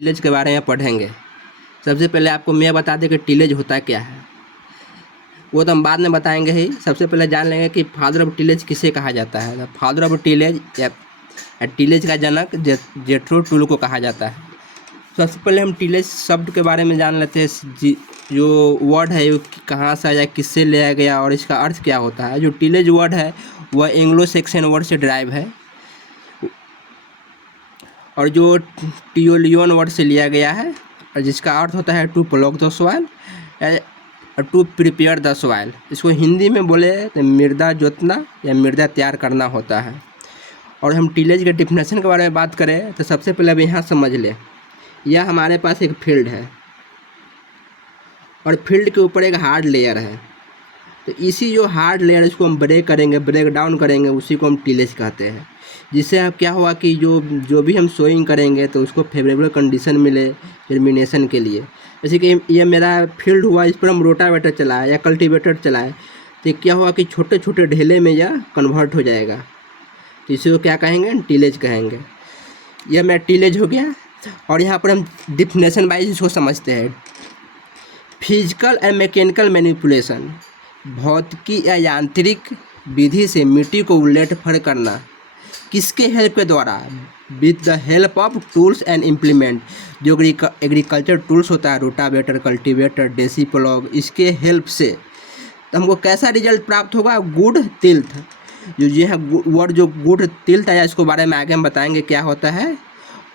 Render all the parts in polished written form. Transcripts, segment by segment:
Tillage के बारे में पढ़ेंगे। सबसे पहले आपको मैं बता दें कि टिलेज होता क्या है, वो तो हम बाद में बताएंगे ही। सबसे पहले जान लेंगे कि फादर ऑफ टिलेज किसे कहा जाता है। फादर ऑफ टिलेज या टिलेज का जनक जेथरो टुल को कहा जाता है। सबसे पहले हम टिलेज शब्द के बारे में जान लेते हैं। जो वर्ड है वो कहाँ से आया, किससे लिया गया और इसका अर्थ क्या होता है। जो टिलेज वर्ड है वह एंग्लो सेक्सन वर्ड से ड्राइव है और जो टियोलियन वर्ड से लिया गया है और जिसका अर्थ होता है टू प्लॉग द सॉइल या टू प्रिपेयर द सॉइल। इसको हिंदी में बोले तो मृदा जोतना या मृदा तैयार करना होता है। और हम टिलेज के डिफिनेशन के बारे में बात करें तो सबसे पहले अब यहाँ समझ लें, यह हमारे पास एक फील्ड है और फील्ड के ऊपर एक हार्ड लेयर है। तो इसी जो हार्ड लेयर इसको हम ब्रेक डाउन करेंगे, उसी को हम टिलेज कहते हैं। जिससे अब क्या हुआ कि जो भी हम सोइंग करेंगे तो उसको फेवरेबल कंडीशन मिले जर्मिनेशन के लिए। जैसे कि ये मेरा फील्ड हुआ, इस पर हम रोटावेटर चलाए या कल्टीवेटर चलाए तो क्या हुआ कि छोटे छोटे ढेले में यह कन्वर्ट हो जाएगा। तो इसी को क्या कहेंगे, टिलेज कहेंगे। यह मेरा टिलेज हो गया। और यहाँ पर हम डिफिनेशन वाइज इसको समझते हैं। फिजिकल एंड मैकेनिकल मैनिपुलेशन, भौतिकी या यांत्रिक विधि से मिट्टी को उलट फर करना। किसके हेल्प के द्वारा, with the help of tools and implement. जो एग्रीकल्चर टूल्स होता है, रोटावेटर, कल्टीवेटर, देसी प्लॉग, इसके हेल्प से तो हमको कैसा रिजल्ट प्राप्त होगा, गुड तिल्थ। जो ये है वर्ड, जो गुड तिल्थ है, इसको बारे में आगे हम बताएंगे क्या होता है।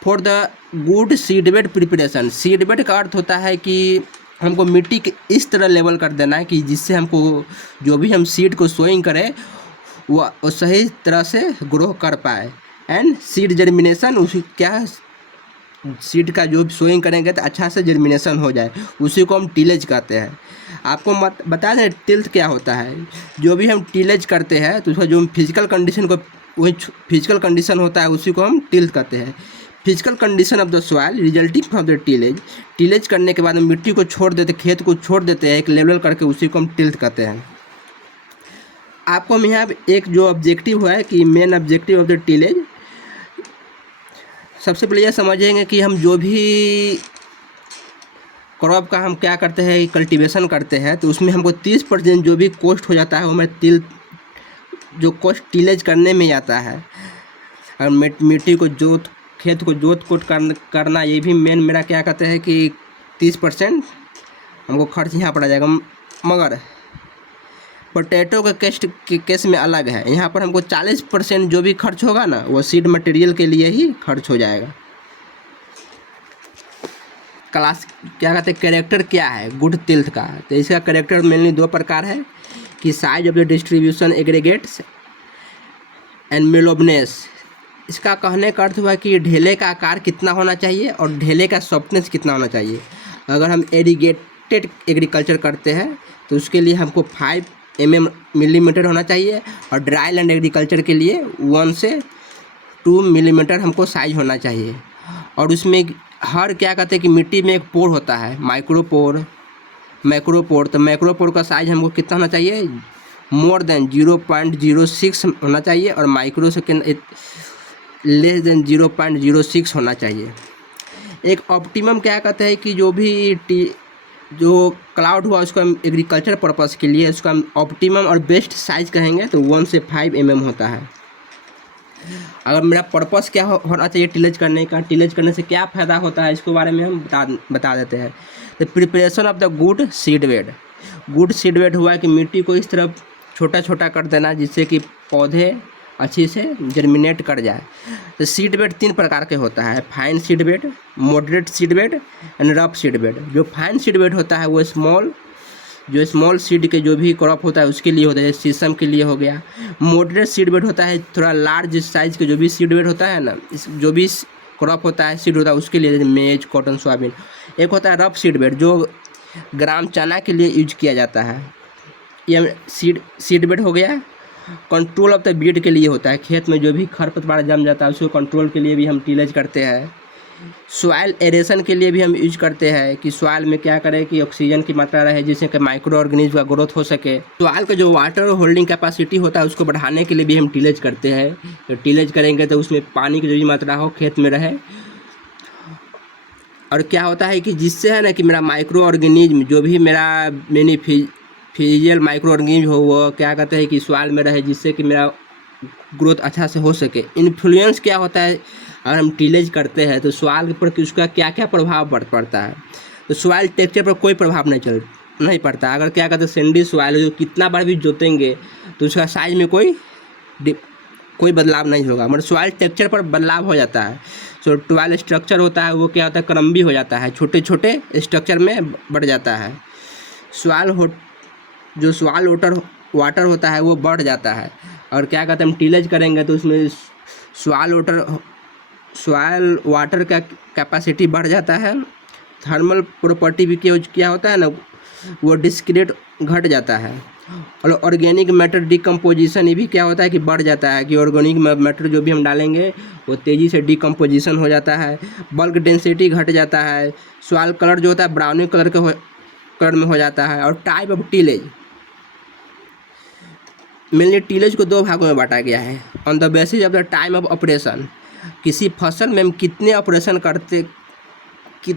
फॉर द गुड सीडबेड प्रिपरेशन, सीडबेड का अर्थ होता है कि हमको मिट्टी के इस तरह लेवल कर देना है कि जिससे हमको जो भी हम सीड को सोइंग करें वो सही तरह से ग्रो कर पाए। एंड सीड जर्मिनेशन, उसी क्या सीड का जो सोइंग करेंगे तो अच्छा से जर्मिनेशन हो जाए, उसी को हम टिलेज कहते हैं। आपको बता दें टिल्थ क्या होता है। जो भी हम टिलेज करते हैं तो उसका जो फिजिकल कंडीशन को, वही फिजिकल कंडीशन होता है, उसी को हम टिल्थ कहते हैं। Physical condition of the soil resulting from the tillage. Tillage करने के बाद हम मिट्टी को छोड़ देते, खेत को छोड़ देते हैं एक लेवल करके, उसी को हम टिल्थ कहते हैं। आपको हम यहाँ एक जो ऑब्जेक्टिव है कि main objective of the tillage, सबसे पहले यह समझेंगे कि हम जो भी क्रॉप का हम क्या करते हैं, कल्टीवेशन करते हैं, तो उसमें हमको 30% जो भी कॉस्ट हो जाता है वो हमें जो कॉस्ट टिलेज करने में आता है। और मिट्टी को खेत को जोत कोट करना, ये भी मेन मेरा क्या कहते हैं कि 30% हमको खर्च यहाँ पड़ा जाएगा। मगर पोटैटो के केस में अलग है। यहाँ पर हमको 40% जो भी खर्च होगा ना, वो सीड मटेरियल के लिए ही खर्च हो जाएगा। क्लास क्या कहते हैं, कैरेक्टर क्या है गुड तिल्थ का। तो इसका कैरेक्टर मेनली 2 प्रकार है कि size of the distribution aggregates and mellowness. इसका कहने का अर्थ हुआ कि ढेले का आकार कितना होना चाहिए और ढेले का सॉफ्टनेस कितना होना चाहिए। अगर हम इरिगेटेड एग्रीकल्चर करते हैं तो उसके लिए हमको 5 मिलीमीटर होना चाहिए और ड्राई लैंड एग्रीकल्चर के लिए 1 से 2 मिलीमीटर हमको साइज होना चाहिए। और उसमें हर क्या कहते हैं कि मिट्टी में एक पोर होता है, माइक्रोपोर, मैक्रोपोर। तो मैक्रोपोर का साइज हमको कितना होना चाहिए, मोर देन 0.06 होना चाहिए और माइक्रो से लेस देन 0.06 होना चाहिए। एक ऑप्टिमम क्या कहते हैं कि जो क्लाउड हुआ उसको हम एग्रीकल्चर पर्पस के लिए उसका हम ऑप्टिमम और बेस्ट साइज कहेंगे तो 1 से 5 mm होता है। अगर मेरा पर्पस क्या होना चाहिए टिलेज करने का, टिलेज करने से क्या फ़ायदा होता है, इसके बारे में हम बता देते हैं। तो preparation of the good seed bed. Good seed bed हुआ कि मिट्टी को इस तरफ छोटा छोटा कर देना जिससे कि पौधे अच्छी से जर्मिनेट कर जाए। तो सीड बेड 3 प्रकार के होता है, fine seed bed, moderate seed bed and rough seed bed. जो फाइन सीड बेड होता है वो स्मॉल सीड के जो भी क्रॉप होता है उसके लिए होता है, जैसे शीशम के लिए हो गया। मॉडरेट सीड बेड होता है थोड़ा लार्ज साइज के जो भी सीड बेड होता है ना, जो भी क्रॉप होता है सीड होता है उसके लिए, जैसे मेज, कॉटन, सोयाबीन। एक होता है रफ सीड बेड जो ग्राम चना के लिए यूज किया जाता है। ये सीड बेड हो गया। कंट्रोल ऑफ द वीड के लिए होता है, खेत में जो भी खरपतवार जम जाता है उसको कंट्रोल के लिए भी हम टिलेज करते हैं। सॉइल एरेशन के लिए भी हम यूज करते हैं कि सॉइल में क्या करें कि ऑक्सीजन की मात्रा रहे जिससे कि माइक्रो ऑर्गेनिज्म का ग्रोथ हो सके। सॉइल का जो वाटर होल्डिंग कैपेसिटी होता है उसको बढ़ाने के लिए भी हम टिलेज करते हैं। तो टिलेज करेंगे तो उसमें पानी की जो भी मात्रा हो खेत में रहे। और क्या होता है कि जिससे है ना कि मेरा माइक्रो ऑर्गेनिज्म जो भी मेरा बेनिफिशियल माइक्रो ऑर्गेनिज्म हो वो क्या कहते हैं कि सॉइल में रहे, जिससे कि मेरा ग्रोथ अच्छा से हो सके। इन्फ्लुएंस क्या होता है, अगर हम टिलेज करते हैं तो सॉइल के ऊपर उसका क्या क्या प्रभाव पड़ता है। तो सॉइल टेक्सचर पर कोई प्रभाव नहीं पड़ता। अगर क्या कहते हैं सैंडी सॉइल जो कितना बार भी जोतेंगे तो उसका साइज में कोई बदलाव नहीं होगा, मतलब सॉइल टेक्सचर पर बदलाव हो जाता है। सो सॉइल स्ट्रक्चर होता है वो क्या होता है, क्रम्बी हो जाता है, छोटे छोटे स्ट्रक्चर में बढ़ जाता है। जो सॉइल वाटर होता है वो बढ़ जाता है। और क्या कहते हैं हम टिलेज करेंगे तो उसमें सॉइल वाटर का कैपेसिटी बढ़ जाता है। थर्मल प्रॉपर्टी भी क्या होता है ना, वो डिस्क्रीट घट जाता है। और ऑर्गेनिक मैटर डिकम्पोजिशन ये भी क्या होता है कि बढ़ जाता है, कि ऑर्गेनिक मैटर जो भी हम डालेंगे वो तेज़ी से डिकम्पोजिशन हो जाता है। बल्क डेंसिटी घट जाता है। सॉइल कलर जो होता है ब्राउनिश कलर में हो जाता है। और type of tillage, mainly tillage को 2 भागों में बांटा गया है। On the basis of the time of operation, किसी फसल में हम कितने ऑपरेशन करते, कि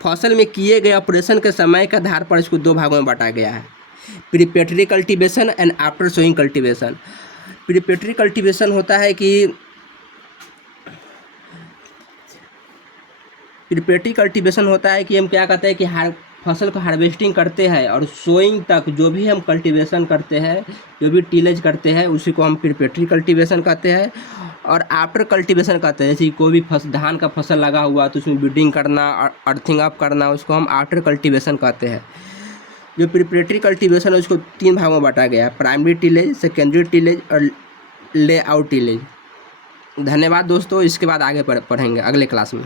फसल में किए गए ऑपरेशन के समय के आधार पर इसको 2 भागों में बांटा गया है, preparatory cultivation and after sowing cultivation. Preparatory cultivation होता है कि हम क्या कहते हैं कि फसल को हार्वेस्टिंग करते हैं और सोइंग तक जो भी हम कल्टीवेशन करते हैं, जो भी टिलेज करते हैं उसी को हम प्रीपेटरी कल्टीवेशन कहते हैं। और आफ्टर कल्टीवेशन कहते हैं, जैसे कोई भी धान का फसल लगा हुआ तो उसमें बीडिंग करना और अर्थिंग अप करना, उसको हम आफ्टर कल्टीवेशन कहते हैं। जो प्रीपेटरी कल्टीवेशन है उसको 3 भागों में बांटा गया है, प्राइमरी टिलेज, सेकेंडरी टिलेज और लेआउट टिलेज। धन्यवाद दोस्तों, इसके बाद आगे पढ़ेंगे अगले क्लास में।